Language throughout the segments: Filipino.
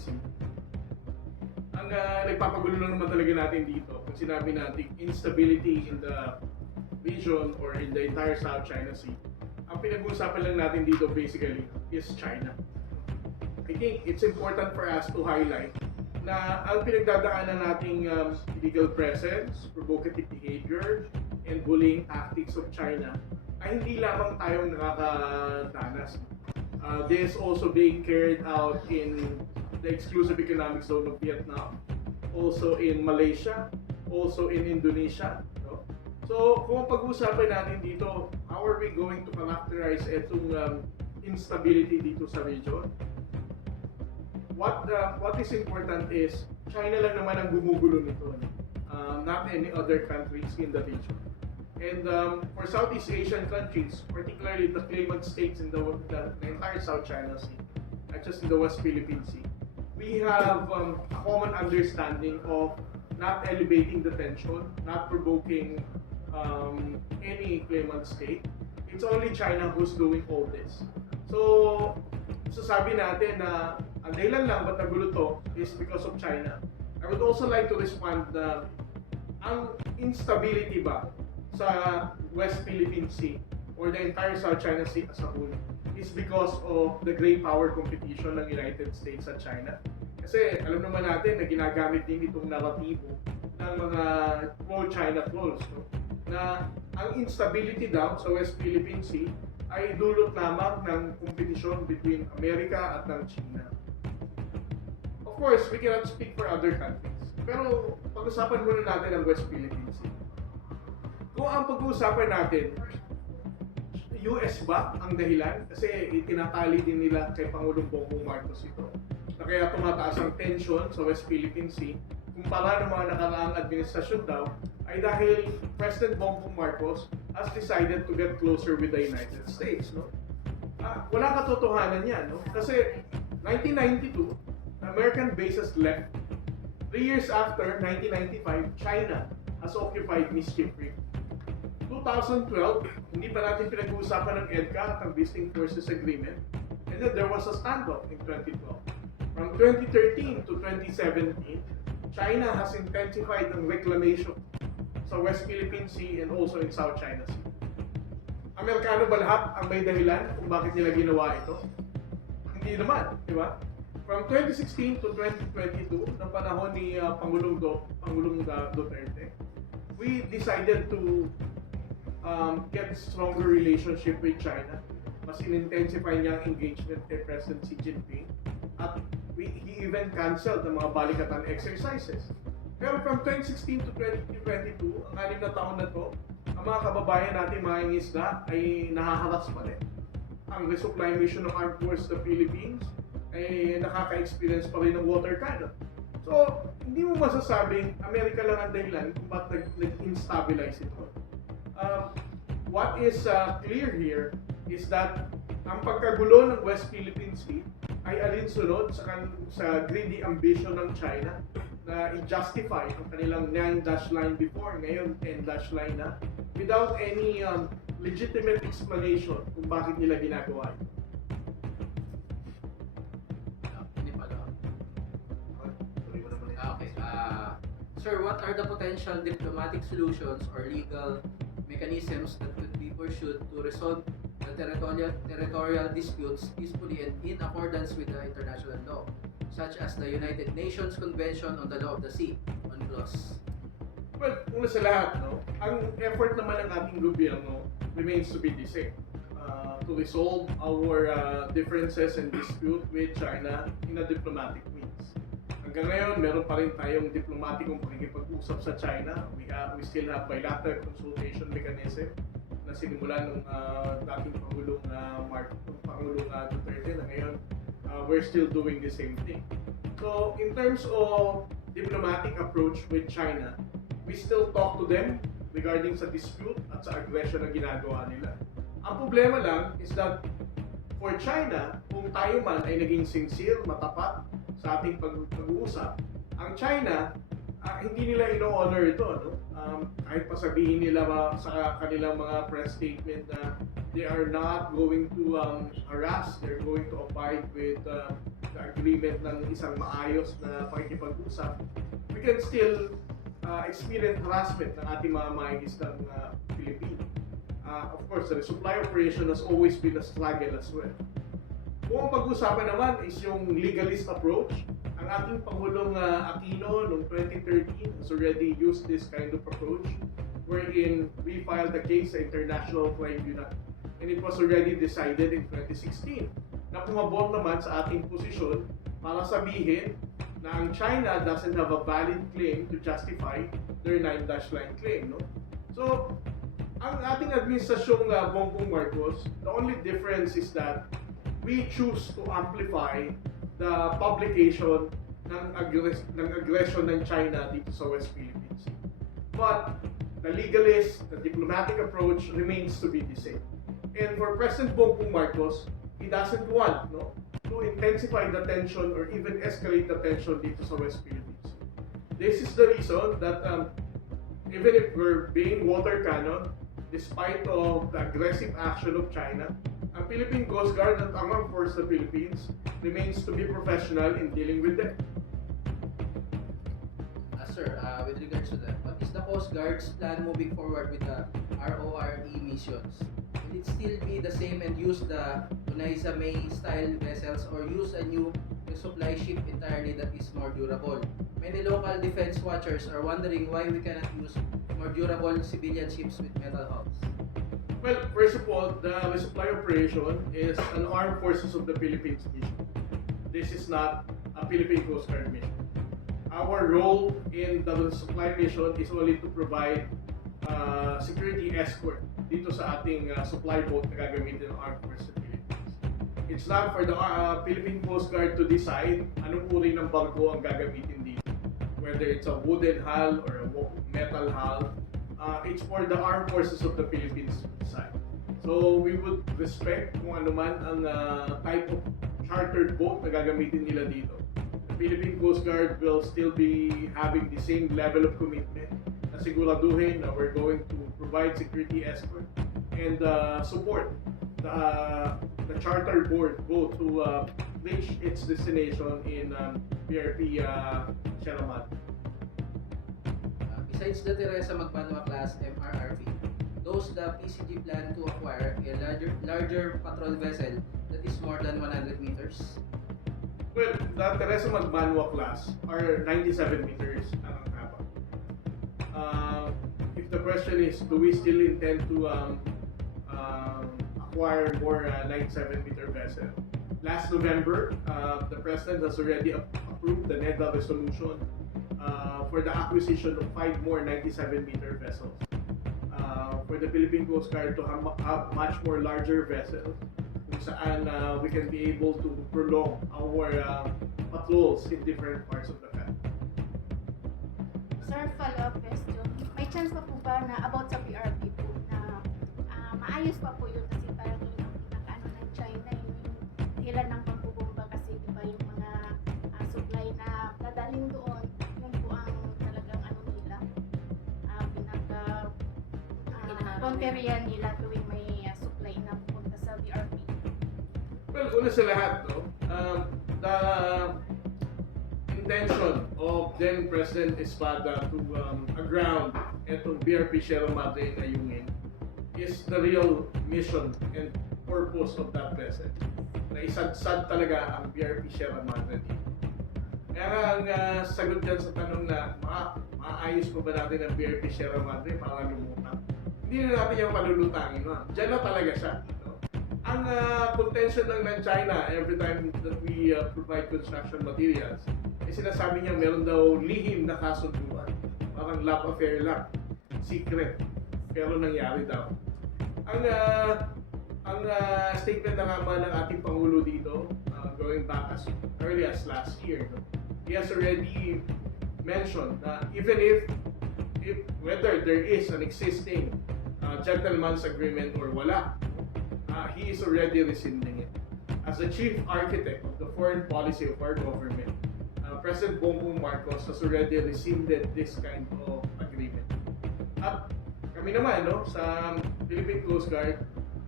Sea, ang uh, nagpapagulo lang naman talaga natin dito, kung sinabi natin instability in the region or in the entire South China Sea, ang pinag-uusapan lang natin dito basically is China. I think it's important for us to highlight na ang pinagdadaanan nating um, illegal presence, provocative behavior, and bullying tactics of China ay hindi lamang tayong nakakadanas. Uh, this also being carried out in the exclusive economic zone of Vietnam, also in Malaysia, also in Indonesia. No? So, kung pag-uusapan natin dito, how are we going to characterize itong um, instability dito sa region? What uh, what is important is China lang naman ang gumugulo nito, no? um, not any other countries in the region. And um, for Southeast Asian countries, particularly the claimant states in the, the, the entire South China Sea, not just in the West Philippine Sea, we have um, a common understanding of not elevating the tension, not provoking um, any claimant state. It's only China who's doing all this. So, sasabi natin na ang dahilan lang ba't nagulo to is because of China. I would also like to respond na ang instability ba sa West Philippine Sea or the entire South China Sea as a whole is because of the great power competition ng United States at China. Kasi alam naman natin na ginagamit din itong naratibo ng mga pro-China trolls. No? Na ang instability daw sa West Philippine Sea ay dulot lamang ng competition between Amerika at ng China. Of course, we cannot speak for other countries. Pero pag-usapan muna natin ang West Philippine Sea. Kung ang pag-uusapan natin, US ba ang dahilan? Kasi itinatali din nila kay Pangulong Bongbong Marcos ito. Na kaya tumataas ang tension sa West Philippine Sea kumpara ng mga nakaraang administrasyon daw ay dahil President Bongbong Marcos has decided to get closer with the United States. No? Ah, wala katotohanan yan. No? Kasi 1992, American bases left. Three years after, 1995, China has occupied Mischief Reef. 2012, hindi pa natin pinag-uusapan ng EDCA at ang Visiting Forces Agreement. And then there was a standoff in 2012. From 2013 to 2017, China has intensified ang reclamation sa West Philippine Sea and also in South China Sea. Amerikano ba lahat ang may dahilan kung bakit nila ginawa ito? Hindi naman, di ba? From 2016 to 2022, ng panahon ni uh, Pangulong, Do, Pangulong uh, Duterte, we decided to um, get stronger relationship with China. Mas in-intensify niya ang engagement kay President Xi Jinping. At we, he even canceled ang mga balikatan exercises. Pero from 2016 to 2022, ang anim na taon na to, ang mga kababayan natin mga isda ay nahaharas pa rin. Ang resupply mission ng Armed Forces the Philippines ay nakaka-experience pa rin ng water cannon. So, hindi mo masasabing Amerika lang ang dahilan kung ba't nag- nag-instabilize ito. Um, what is uh, clear here is that ang pagkagulo ng West Philippine Sea ay alinsunod sa, kan- sa greedy ambition ng China na i-justify ang kanilang 9-dash line before, ngayon 10-dash line na, without any um, legitimate explanation kung bakit nila ginagawa ito. Ah, Okay. Ah, sir, what are the potential diplomatic solutions or legal mechanisms that could be pursued to resolve the territorial territorial disputes peacefully and in accordance with the international law, such as the United Nations Convention on the Law of the Sea, UNCLOS? Well, una sa lahat, no, ang effort naman ng ating gobyerno remains to be the same. Uh, to resolve our uh, differences and dispute with China in a diplomatic means. Hanggang ngayon, meron pa rin tayong diplomatikong pakikipag-usap sa China. We, have, we still have bilateral consultation mechanism na sinimula ng uh, dating Pangulong uh, Mark, Pangulong uh, Duterte na ngayon uh, we're still doing the same thing. So, in terms of diplomatic approach with China, we still talk to them regarding sa dispute at sa aggression na ginagawa nila. Ang problema lang is that for China, kung tayo man ay naging sincere, matapat sa ating pag- pag-uusap, ang China, ah, hindi nila ino-honor ito. No? Um, kahit pa sabihin nila ba sa kanilang mga press statement na they are not going to um, harass, they're going to abide with uh, the agreement ng isang maayos na pakikipag-usap, we can still uh, experience harassment ng ating mga mangingisdang uh, Pilipino. Uh, of course, the supply operation has always been a struggle as well. Kung ang pag-usapan naman is yung legalist approach, ang ating Pangulong uh, Aquino noong 2013 has already used this kind of approach wherein we filed a case sa International Unit and it was already decided in 2016 na pumabot naman sa ating posisyon para sabihin na ang China doesn't have a valid claim to justify their 9-dash line claim. No? So, ang ating administrasyong uh, Bongbong Marcos, the only difference is that we choose to amplify the publication ng, aggress- ng aggression ng China dito sa West Philippines. But the legalist, the diplomatic approach remains to be the same. And for President Bongbong Marcos, he doesn't want no, to intensify the tension or even escalate the tension dito sa West Philippines. This is the reason that um, even if we're being water cannon, despite of the aggressive action of China, ang Philippine Coast Guard at Armed Force of the Philippines remains to be professional in dealing with them. Uh, sir, uh, with regards to that, what is the Coast Guard's plan moving forward with the RORE missions? Will it still be the same and use the Unaiza May style vessels or use a new supply ship entirely that is more durable? Many local defense watchers are wondering why we cannot use more durable civilian ships with metal hulls. Well, first of all, the resupply operation is an armed forces of the Philippines mission. This is not a Philippine Coast Guard mission. Our role in the resupply mission is only to provide uh, security escort dito sa ating uh, supply boat na gagamitin ng armed forces of the Philippines. It's not for the uh, Philippine Coast Guard to decide anong uri ng barko ang gagamitin dito. Whether it's a wooden hull or a metal hull, uh, it's for the armed forces of the Philippines decide. So we would respect kung ano man ang uh, type of chartered boat na gagamitin nila dito. The Philippine Coast Guard will still be having the same level of commitment na siguraduhin na we're going to provide security escort and uh, support the, uh, the charter board boat to uh, reach its destination in um, PRP uh. Uh, besides the Teresa Magbanwa class MRRV, those the PCG plan to acquire a larger larger patrol vessel that is more than 100 meters. Well, the Teresa Magbanwa class are 97 meters. Uh, if the question is, do we still intend to um, um, acquire more uh, 97 meter vessel? Last November, uh, the President has already approved the NEDA resolution uh, for the acquisition of five more 97 meter vessels. Uh, for the Philippine Coast Guard to have, have much more larger vessels kung saan uh, we can be able to prolong our uh, patrols in different parts of the country. Sir, follow-up question. May chance pa po ba na about sa PRP po na ah, maayos pa po yun kasi parang yun ang pinakaano ng China yun yung hila ng pagbubomba kasi di ba yung mga ah, supply na dadalhin doon uh, konterya nila tuwing may ah, supply na pupunta sa PRP. Well, una sa lahat, no, um, the intention of then President Espada to um, aground itong BRP Sierra Madre na Yungin is the real mission and purpose of that vessel. Na isadsad talaga ang BRP Sierra Madre dito. Kaya nga, ang uh, sagot dyan sa tanong na ma maayos ko ba natin ang BRP Sierra Madre para lumutang? Hindi na natin yung palulutangin. No? Diyan na talaga siya. No? Ang uh, contention lang ng China every time that we uh, provide construction materials, eh sinasabi niya meron daw lihim na kasunduan. Parang love affair lang. Secret. Pero nangyari daw. Ang uh, ang uh, statement na nga ba ng ating Pangulo dito, uh, going back as early as last year, no? he has already mentioned na even if, if whether there is an existing uh, gentleman's agreement or wala, uh, he is already rescinding it. As the chief architect of the foreign policy of our government, uh, President Bongbong Marcos has already rescinded this kind of agreement. At kami naman, no, sa Philippine Coast Guard,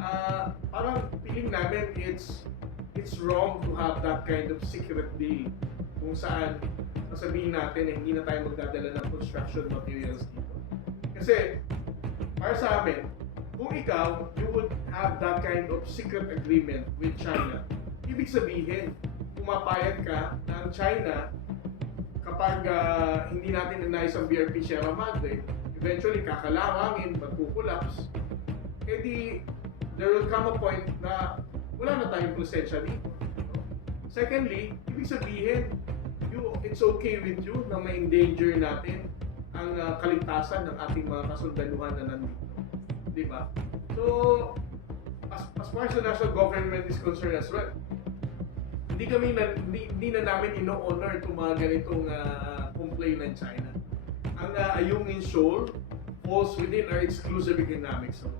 ah, parang feeling namin it's it's wrong to have that kind of secret deal kung saan sasabihin natin na hindi na tayo magdadala ng construction materials dito. Kasi, para sa amin, kung ikaw, you would have that kind of secret agreement with China, ibig sabihin, pumapayag ka ng China kapag ah, hindi natin inayos ang BRP Sierra Madre, eventually kakalawangin, magkukulaps, eh di, there will come a point na wala na tayong presensya dito. Secondly, ibig sabihin, you, it's okay with you na ma-endanger natin ang ah, kaligtasan ng ating mga kasundaluhan na nandito. Di ba? So, as, as far as the national government is concerned as well, hindi kami na, hindi, hindi na namin ino-honor itong mga ganitong uh, complaint ng China. Ang uh, Ayungin Shoal falls within our exclusive economic zone.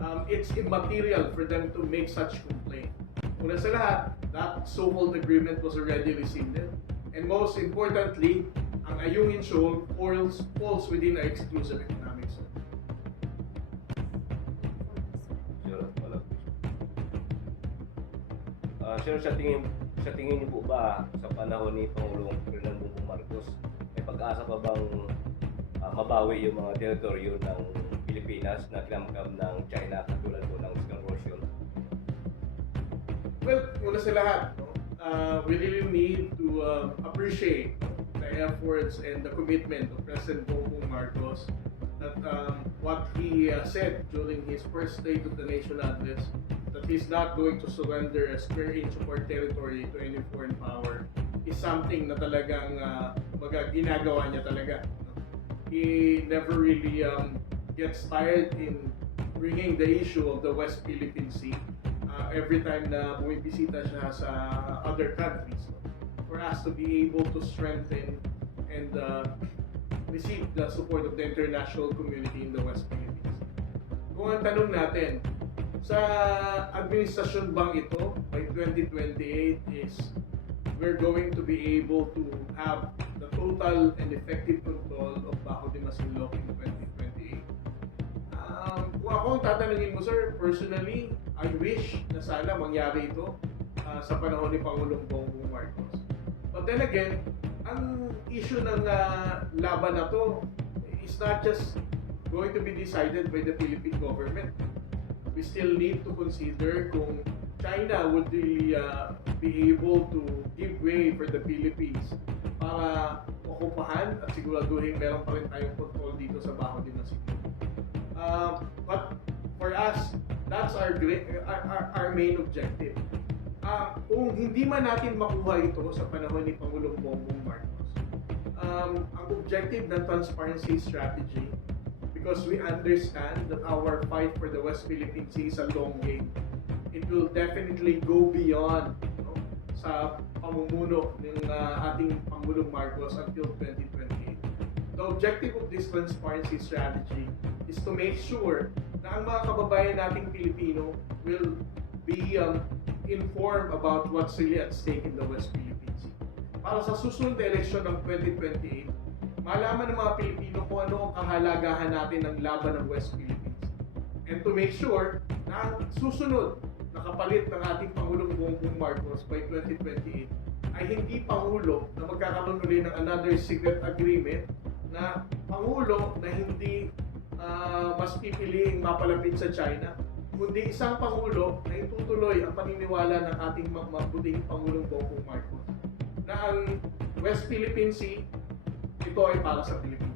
Um, it's immaterial for them to make such complaint. Una sa lahat, that so-called agreement was already rescinded. And most importantly, ang Ayungin Shoal falls, falls within our exclusive economic zone. Sir, wala. Ah, sir, sa tingin sa tingin niyo po ba sa panahon ni Pangulong Ferdinand Bongbong Marcos may pag-asa pa bang ah, mabawi yung mga teritoryo ng Pilipinas na kinamkam ng China katulad po ng Rosion? Well, una sa lahat, no, uh, we really need to um, appreciate the efforts and the commitment of President Bongbong Marcos that um, what he uh, said during his first State of the Nation address that he's not going to surrender a square inch of our territory to any foreign power is something na talagang uh, baga, ginagawa niya talaga. He never really um, gets tired in bringing the issue of the West Philippine Sea uh, every time na bumibisita siya sa other countries? For us to be able to strengthen and uh, receive the support of the international community in the West Philippines. Kung ang tanong natin, sa administrasyon bang ito by 2028 is we're going to be able to have the total and effective control of Bajo de Masinloc in 2028. Um, kung ako ang tatanungin mo, sir, personally, I wish na sana mangyari ito ah, sa panahon ni Pangulong Bongbong Marcos. But then again, ang issue ng ah, laban na to is not just going to be decided by the Philippine government. We still need to consider kung China would really ah, be able to give way for the Philippines para okupahan at siguraduhin meron pa rin tayong control dito sa Bajo de Masinloc. Um, but for us, that's our, great, our, our, our main objective. Ah, kung hindi man natin makuha ito sa panahon ni Pangulong Bongbong Marcos, um, ang objective ng transparency strategy, because we understand that our fight for the West Philippine Sea is a long game, it will definitely go beyond no, sa pamumuno ng ah, ating Pangulong Marcos until 2028. The objective of this transparency strategy is to make sure na ang mga kababayan nating Pilipino will be um, informed about what's really at stake in the West Philippine Sea. Para sa susunod na eleksyon ng 2028, malaman ng mga Pilipino kung ano ang kahalagahan natin ng laban ng West Philippines. And to make sure na susunod na kapalit ng ating Pangulong Bongbong Marcos by 2028 ay hindi Pangulo na magkakaroon ulit ng another secret agreement na Pangulo na hindi ah, mas pipiliing mapalapit sa China, kundi isang Pangulo na itutuloy ang paniniwala ng ating mag- mabuting Pangulong Bongbong Marcos na ang West Philippine Sea, ito ay para sa Pilipinas.